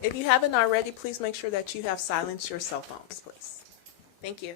If you haven't already, please make sure that you have silenced your cell phones, please. Thank you.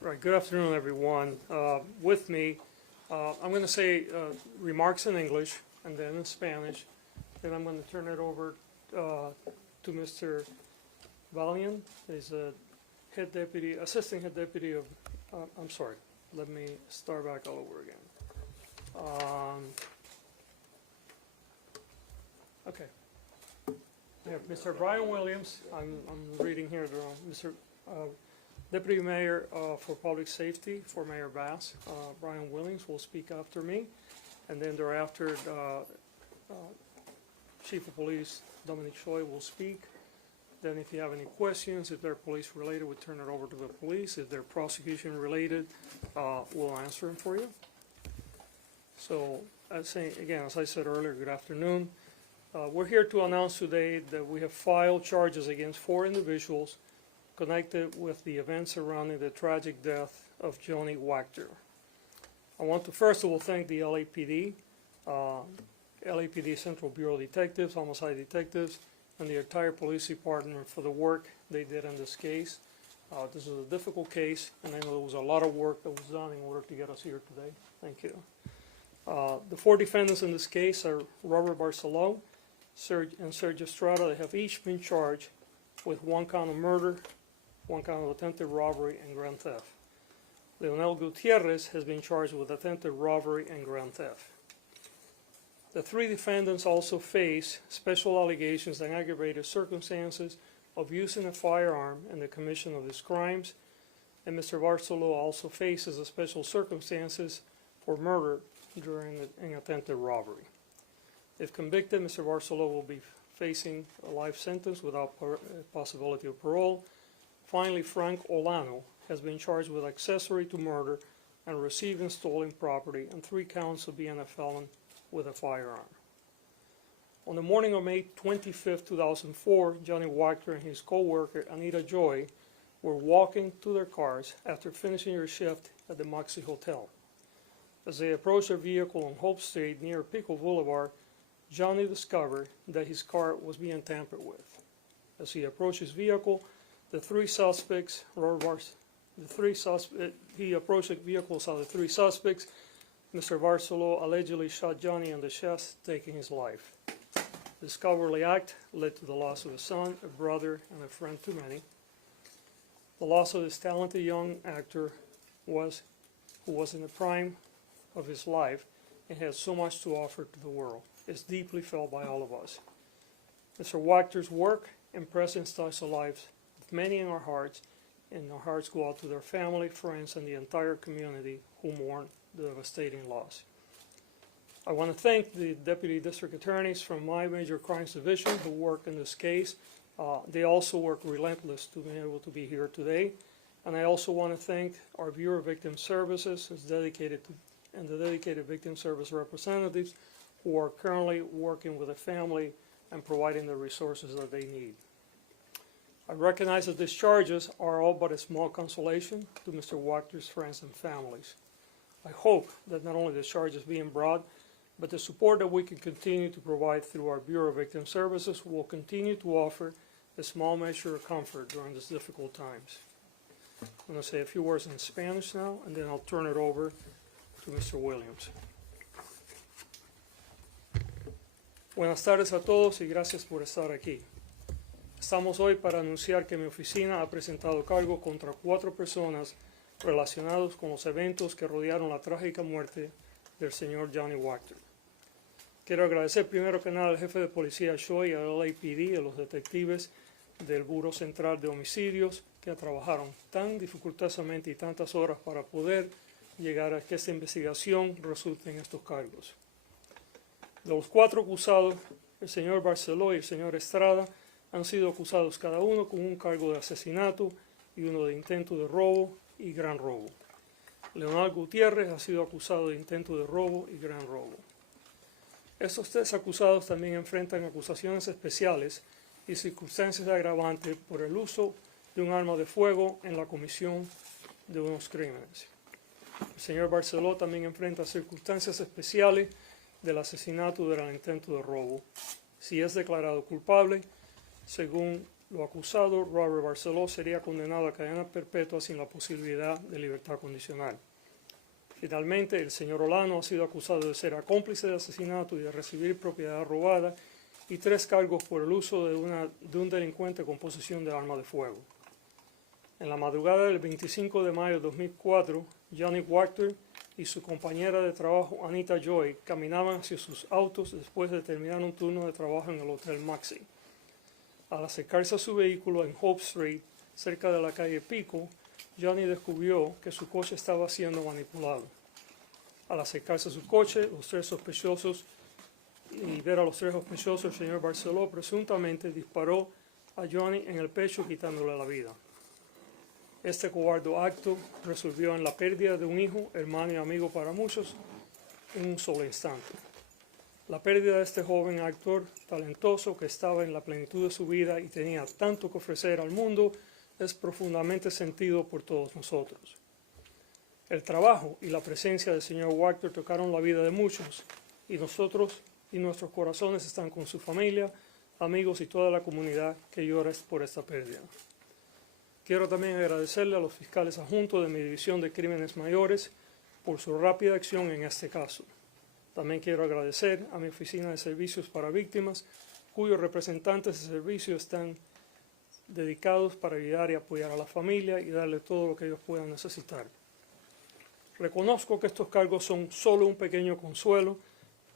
Right, good afternoon, everyone. With me, I'm going to say remarks in English and then in Spanish. Then I'm going to turn it over to Mr. Valiant. He's a head deputy, assistant head deputy of, I'm sorry, let me start back all over again. Okay. I have Mr. Brian Williams. I'm reading here the Mr. Deputy Mayor for Public Safety for Mayor Bass, Brian Williams, will speak after me, and then thereafter Chief of Police Dominic Choi will speak. Then if you have any questions, if they're police related, we'll turn it over to the police. If they're prosecution related, we'll answer them for you. So as I said earlier, good afternoon. We're here to announce today that we have filed charges against 4 individuals connected with the events surrounding the tragic death of Johnny Wactor. I want to first of all thank the LAPD, LAPD Central Bureau detectives, homicide detectives, and the entire police department for the work they did in this case. This is a difficult case, and I know there was a lot of work that was done in order to get us here today. Thank you. The 4 defendants in this case are Robert Barceló and Sergio Estrada. They have each been charged with 1 count of murder, 1 count of attempted robbery, and grand theft. Leonel Gutierrez has been charged with attempted robbery and grand theft. The 3 defendants also face special allegations and aggravated circumstances of using a firearm in the commission of these crimes, and Mr. Barceló also faces a special circumstances for murder during an attempted robbery. If convicted, Mr. Barceló will be facing a life sentence without possibility of parole. Finally, Frank Olano has been charged with accessory to murder and receiving stolen property and 3 counts of being a felon with a firearm. On the morning of May 25, 2004, Johnny Wactor and his co-worker Anita Joy were walking to their cars after finishing their shift at the Moxie Hotel. As they approached their vehicle on Hope Street near Pico Boulevard, Johnny discovered that his car was being tampered with. As he approached his vehicle, he approached the vehicle, saw the 3 suspects. Mr. Barceló allegedly shot Johnny in the chest, taking his life. This cowardly act led to the loss of a son, a brother, and a friend to many. The loss of this talented young actor who was in the prime of his life and had so much to offer to the world is deeply felt by all of us. Mr. Wactor's work and presence touch the lives of many in our hearts, and our hearts go out to their family, friends, and the entire community who mourn the devastating loss. I want to thank the Deputy District Attorneys from my Major Crimes Division who work in this case. They also work relentless to be able to be here today. And I also want to thank our Bureau of Victim Services and the dedicated victim service representatives who are currently working with the family and providing the resources that they need. I recognize that these charges are all but a small consolation to Mr. Wactor's friends and families. I hope that not only the charges being brought, but the support that we can continue to provide through our Bureau of Victim Services will continue to offer a small measure of comfort during these difficult times. I'm going to say a few words in Spanish now, and then I'll turn it over to Mr. Williams. Buenas tardes a todos y gracias por estar aquí. Estamos hoy para anunciar que mi oficina ha presentado cargos contra 4 personas relacionados con los eventos que rodearon la trágica muerte del señor Johnny Wactor. Quiero agradecer primero que nada al jefe de policía Choi, al LAPD, a los detectives del Buró Central de Homicidios que trabajaron tan dificultosamente y tantas horas para poder llegar a que esta investigación resulte en estos cargos. De los 4 acusados, el señor Barceló y el señor Estrada han sido acusados cada uno con un cargo de asesinato y uno de intento de robo y gran robo. Leonardo Gutiérrez ha sido acusado de intento de robo y gran robo. Estos 3 acusados también enfrentan acusaciones especiales y circunstancias agravantes por el uso de un arma de fuego en la comisión de unos crímenes. El señor Barceló también enfrenta circunstancias especiales del asesinato y del intento de robo. Si es declarado culpable, según lo acusado, Robert Barceló sería condenado a cadena perpetua sin la posibilidad de libertad condicional. Finalmente, el señor Olano ha sido acusado de ser cómplice de asesinato y de recibir propiedad robada y 3 cargos por el uso de un delincuente con posesión de arma de fuego. En la madrugada del 25 de mayo de 2004, Johnny Wactor y su compañera de trabajo Anita Joy caminaban hacia sus autos después de terminar un turno de trabajo en el Hotel Maxi. Al acercarse a su vehículo en Hope Street, cerca de la calle Pico, Johnny descubrió que su coche estaba siendo manipulado. Al acercarse a su coche, ver a los 3 sospechosos, el señor Barceló presuntamente disparó a Johnny en el pecho quitándole la vida. Este cobarde acto resolvió en la pérdida de un hijo, hermano y amigo para muchos, en un solo instante. La pérdida de este joven actor talentoso que estaba en la plenitud de su vida y tenía tanto que ofrecer al mundo es profundamente sentido por todos nosotros. El trabajo y la presencia del señor Wactor tocaron la vida de muchos y nosotros y nuestros corazones están con su familia, amigos y toda la comunidad que llora por esta pérdida. Quiero también agradecerle a los fiscales adjuntos de mi División de Crímenes Mayores por su rápida acción en este caso. También quiero agradecer a mi Oficina de Servicios para Víctimas, cuyos representantes de servicio están dedicados para ayudar y apoyar a la familia y darle todo lo que ellos puedan necesitar. Reconozco que estos cargos son solo un pequeño consuelo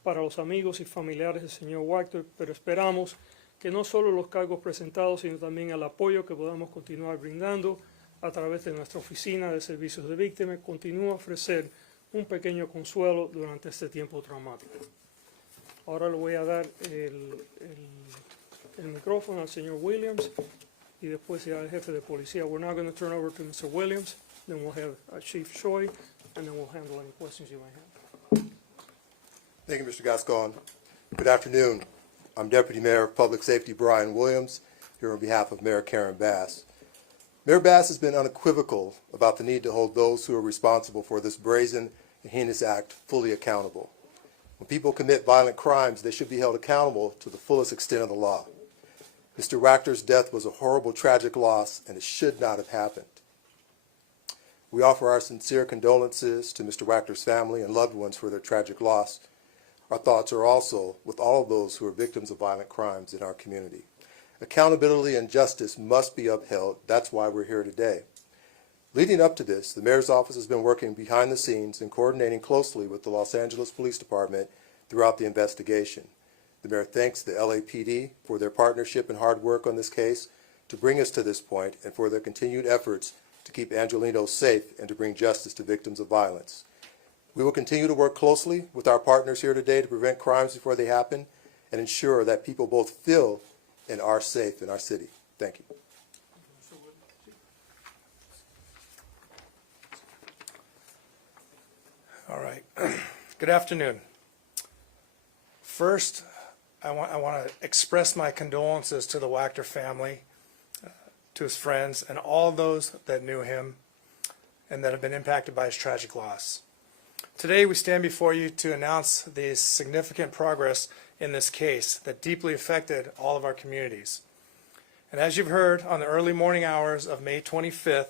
para los amigos y familiares del señor Wactor, pero esperamos que no solo los cargos presentados, sino también el apoyo que podamos continuar brindando a través de nuestra Oficina de Servicios de Víctimas continúe a ofrecer un pequeño consuelo durante este tiempo traumático. Ahora le voy a dar el micrófono al señor Williams y después ya al jefe de policía. We're now going to turn over to Mr. Williams, then we'll have Chief Choi, and then we'll handle any questions you might have. Thank you, Mr. Gascon. Good afternoon. I'm Deputy Mayor of Public Safety Brian Williams, here on behalf of Mayor Karen Bass. Mayor Bass has been unequivocal about the need to hold those who are responsible for this brazen and heinous act fully accountable. When people commit violent crimes, they should be held accountable to the fullest extent of the law. Mr. Wactor's death was a horrible, tragic loss, and it should not have happened. We offer our sincere condolences to Mr. Wactor's family and loved ones for their tragic loss. Our thoughts are also with all of those who are victims of violent crimes in our community. Accountability and justice must be upheld. That's why we're here today. Leading up to this, the Mayor's Office has been working behind the scenes and coordinating closely with the Los Angeles Police Department throughout the investigation. The Mayor thanks the LAPD for their partnership and hard work on this case to bring us to this point and for their continued efforts to keep Angelinos safe and to bring justice to victims of violence. We will continue to work closely with our partners here today to prevent crimes before they happen and ensure that people both feel and are safe in our city. Thank you. All right. Good afternoon. First, I want to express my condolences to the Wactor family, to his friends, and all those that knew him and that have been impacted by his tragic loss. Today, we stand before you to announce the significant progress in this case that deeply affected all of our communities. And as you've heard, on the early morning hours of May 25th,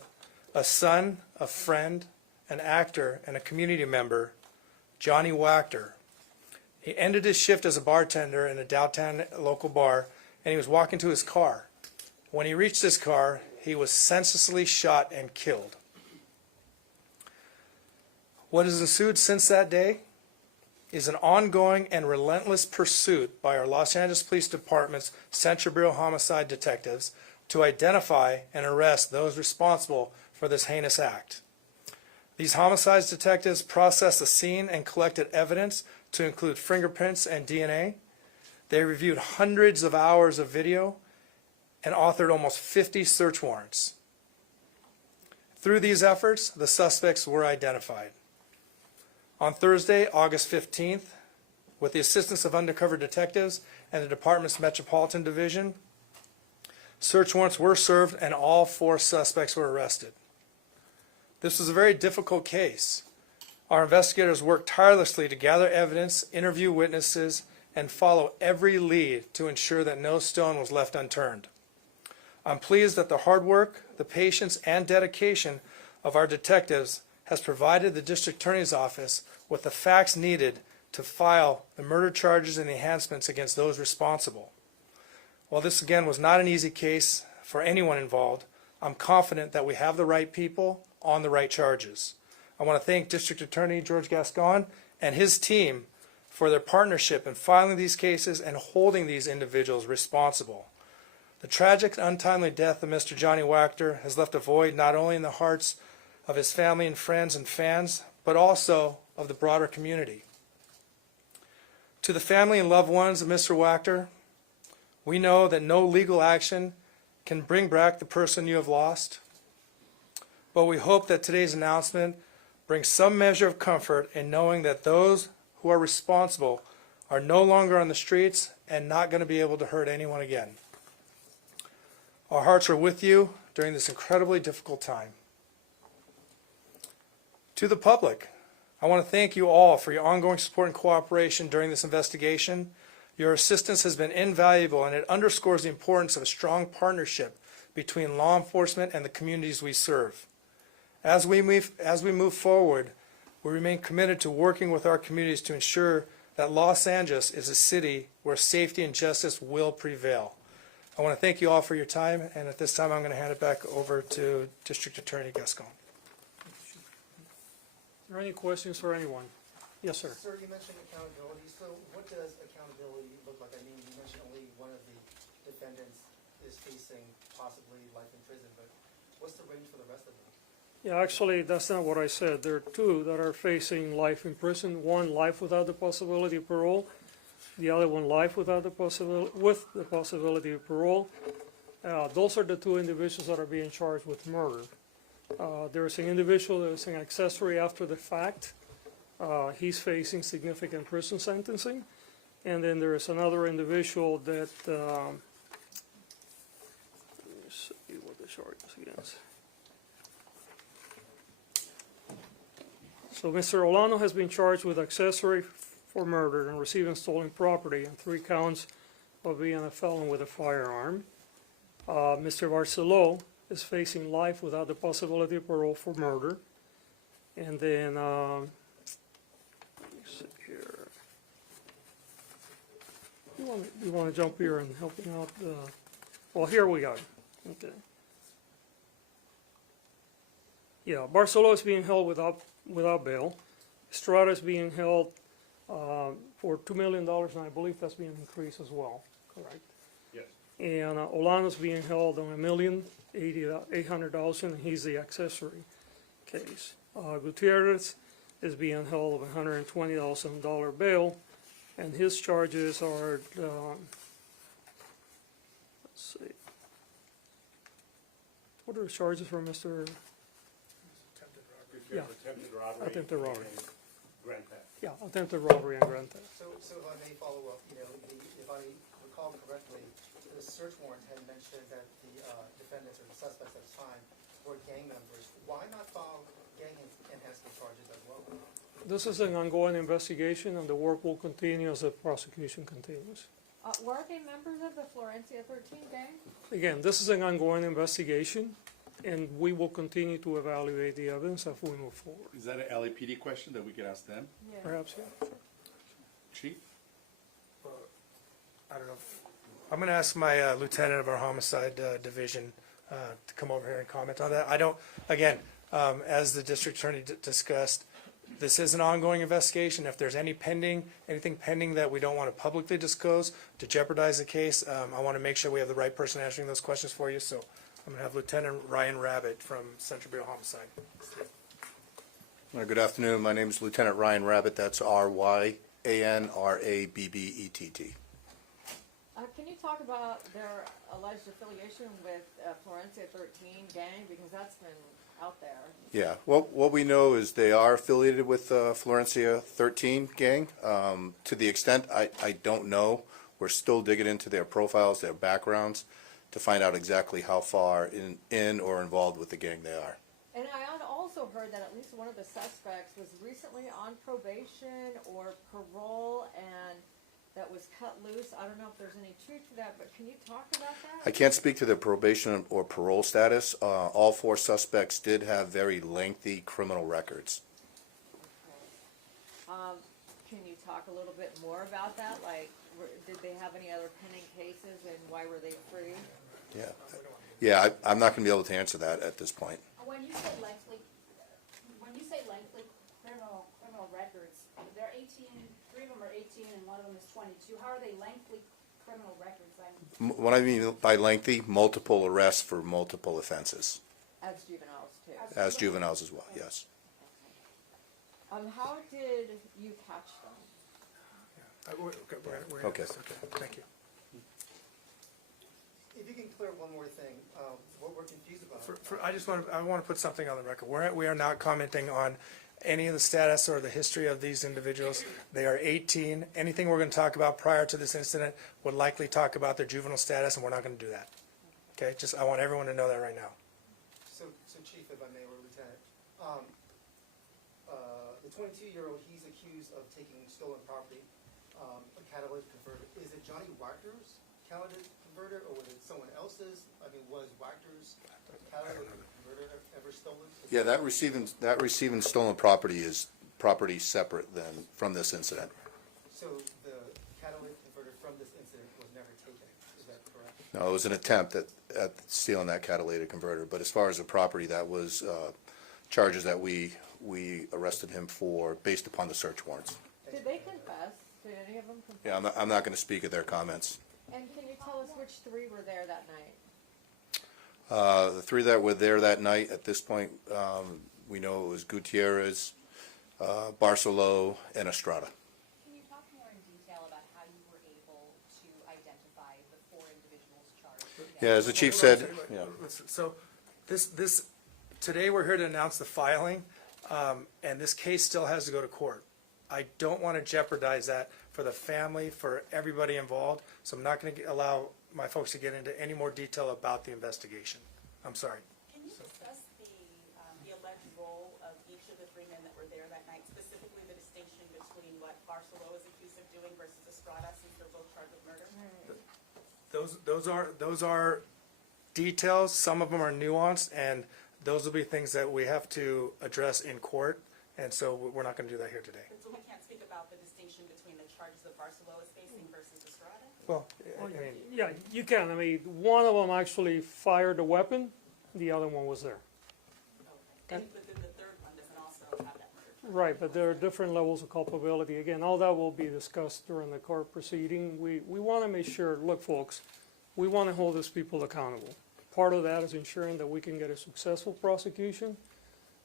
a son, a friend, an actor, and a community member, Johnny Wactor, he ended his shift as a bartender in a downtown local bar, and he was walking to his car. When he reached his car, he was senselessly shot and killed. What has ensued since that day is an ongoing and relentless pursuit by our Los Angeles Police Department's Central Bureau homicide detectives to identify and arrest those responsible for this heinous act. These homicides detectives processed the scene and collected evidence to include fingerprints and DNA. They reviewed hundreds of hours of video and authored almost 50 search warrants. Through these efforts, the suspects were identified. On Thursday, August 15th, with the assistance of undercover detectives and the department's Metropolitan Division, search warrants were served and all 4 suspects were arrested. This was a very difficult case. Our investigators worked tirelessly to gather evidence, interview witnesses, and follow every lead to ensure that no stone was left unturned. I'm pleased that the hard work, the patience, and dedication of our detectives has provided the District Attorney's Office with the facts needed to file the murder charges and enhancements against those responsible. While this again was not an easy case for anyone involved, I'm confident that we have the right people on the right charges. I want to thank District Attorney George Gascon and his team for their partnership in filing these cases and holding these individuals responsible. The tragic and untimely death of Mr. Johnny Wactor has left a void not only in the hearts of his family and friends and fans, but also of the broader community. To the family and loved ones of Mr. Wactor, we know that no legal action can bring back the person you have lost, but we hope that today's announcement brings some measure of comfort in knowing that those who are responsible are no longer on the streets and not going to be able to hurt anyone again. Our hearts are with you during this incredibly difficult time. To the public, I want to thank you all for your ongoing support and cooperation during this investigation. Your assistance has been invaluable, and it underscores the importance of a strong partnership between law enforcement and the communities we serve. As we move forward, we remain committed to working with our communities to ensure that Los Angeles is a city where safety and justice will prevail. I want to thank you all for your time, and at this time I'm going to hand it back over to District Attorney Gascon. Are there any questions for anyone? Yes, sir. Sir, you mentioned accountability. So what does accountability look like? I mean, you mentioned only one of the defendants is facing possibly life in prison, but what's the range for the rest of them? Yeah, actually, that's not what I said. There are 2 that are facing life in prison. One, life without the possibility of parole. The other one, life without the possibility of parole. Those are the 2 individuals that are being charged with murder. There is an individual that is an accessory after the fact. He's facing significant prison sentencing. And then there is another individual that, let me see what the charge is against. So Mr. Olano has been charged with accessory for murder and receiving stolen property and 3 counts of being a felon with a firearm. Mr. Barcelo is facing life without the possibility of parole for murder. And then, let me see here. You want to jump here and help me out? Well, here we go. Okay. Yeah, Barcelo is being held without bail. Estrada is being held for $2 million, and I believe that's being increased as well, correct? Yes. And Olano's being held on $1,080,800, and he's the accessory case. Gutierrez is being held of $120,000 bail, and his charges are, let's see. What are the charges for Mr.? Yeah, Attempted robbery. attempted robbery. and grand theft. Yeah, attempted robbery and grand theft. So if I may follow up, if I recall correctly, the search warrant had mentioned that the defendants or the suspects at the time were gang members. Why not file gang enhancement charges as well? This is an ongoing investigation, and the work will continue as the prosecution continues. Were they members of the Florencia 13 gang? Again, this is an ongoing investigation, and we will continue to evaluate the evidence as we move forward. Is that an LAPD question that we could ask them? Yeah. Perhaps, yeah. Chief? I don't know. I'm going to ask my lieutenant of our homicide division to come over here and comment on that. I don't, again, as the district attorney discussed, this is an ongoing investigation. If there's anything pending that we don't want to publicly disclose to jeopardize the case, I want to make sure we have the right person answering those questions for you. So I'm going to have Lieutenant Ryan Rabbit from Central Bureau Homicide. Good afternoon. My name is Lieutenant Ryan Rabbit. That's R-Y-A-N-R-A-B-B-E-T-T. Can you talk about their alleged affiliation with Florencia 13 gang, because that's been out there? Yeah. Well, what we know is they are affiliated with Florencia 13 gang. To the extent I don't know. We're still digging into their profiles, their backgrounds, to find out exactly how far in or involved with the gang they are. And I had also heard that at least one of the suspects was recently on probation or parole and that was cut loose. I don't know if there's any truth to that, but can you talk about that? I can't speak to their probation or parole status. All four suspects did have very lengthy criminal records. Okay. Can you talk a little bit more about that? Like, did they have any other pending cases and why were they free? Yeah. Yeah, I'm not going to be able to answer that at this point. When you say lengthy criminal records, they're 18, 3 of them are 18 and one of them is 22. How are they lengthy criminal records? What I mean by lengthy, multiple arrests for multiple offenses. As juveniles too? As juveniles as well, yes. How did you catch them? Okay. Thank you. If you can clear one more thing, what we're confused about. I want to put something on the record. We are not commenting on any of the status or the history of these individuals. They are 18. Anything we're going to talk about prior to this incident would likely talk about their juvenile status, and we're not going to do that. Okay, I want everyone to know that right now. So Chief, if I may, or Lieutenant, the 22-year-old, he's accused of taking stolen property, a catalytic converter. Is it Johnny Wactor's catalytic converter, or was it someone else's? I mean, was Wactor's catalytic converter ever stolen? Yeah, that receiving stolen property is property separate from this incident. So the catalytic converter from this incident was never taken, is that correct? No, it was an attempt at stealing that catalytic converter, but as far as the property, that was charges that we arrested him for based upon the search warrants. Did they confess? Did any of them confess? Yeah, I'm not going to speak at their comments. And can you tell us which three were there that night? The three that were there that night, at this point, we know it was Gutierrez, Barcelo, and Estrada. Can you talk more in detail about how you were able to identify the 4 individuals charged? Yeah, as the chief said, yeah. So today we're here to announce the filing, and this case still has to go to court. I don't want to jeopardize that for the family, for everybody involved, so I'm not going to allow my folks to get into any more detail about the investigation. I'm sorry. Can you discuss the alleged role of each of the 3 men that were there that night, specifically the distinction between what Barcelo is accused of doing versus Estrada, since they're both charged with murder? Those are details. Some of them are nuanced, and those will be things that we have to address in court, and so we're not going to do that here today. So we can't speak about the distinction between the charges that Barcelo is facing versus Estrada? Well, I mean, Yeah, you can. I mean, one of them actually fired the weapon, the other one was there. Okay. But then the third one doesn't also have that murder charge? Right, but there are different levels of culpability. Again, all that will be discussed during the court proceeding. We want to make sure, look, folks, we want to hold these people accountable. Part of that is ensuring that we can get a successful prosecution.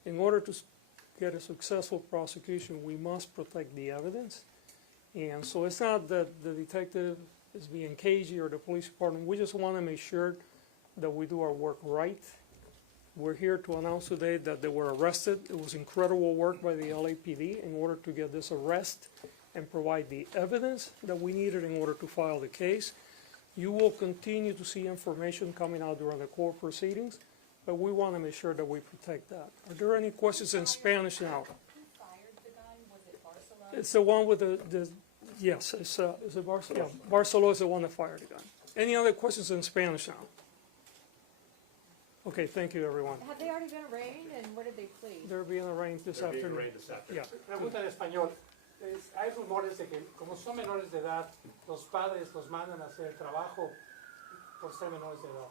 In order to get a successful prosecution, we must protect the evidence. And so it's not that the detective is being cagey or the police department. We just want to make sure that we do our work right. We're here to announce today that they were arrested. It was incredible work by the LAPD in order to get this arrest and provide the evidence that we needed in order to file the case. You will continue to see information coming out during the court proceedings, but we want to make sure that we protect that. Are there any questions in Spanish now? Who fired the gun? Was it Barcelona? It's the one with the yes, it's a Barcelona. Yeah, Barcelona is the one that fired the gun. Any other questions in Spanish now? Okay, thank you, everyone. Have they already been arraigned, and what did they plead? They're being arraigned this afternoon. Yeah. Pregunta en español. Hay rumores de que, como son menores de edad, los padres los mandan a hacer el trabajo por ser menores de edad.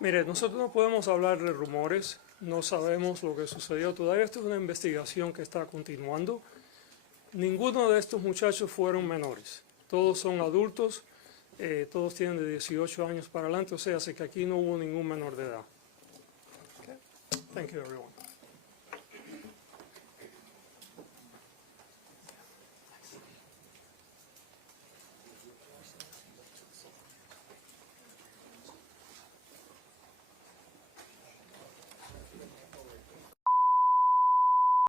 Mire, nosotros no podemos hablar de rumores, no sabemos lo que sucedió. Todavía esto es una investigación que está continuando. Ninguno de estos muchachos fueron menores. Todos son adultos, todos tienen de 18 años para adelante, o sea, que aquí no hubo ningún menor de edad. Thank you, everyone.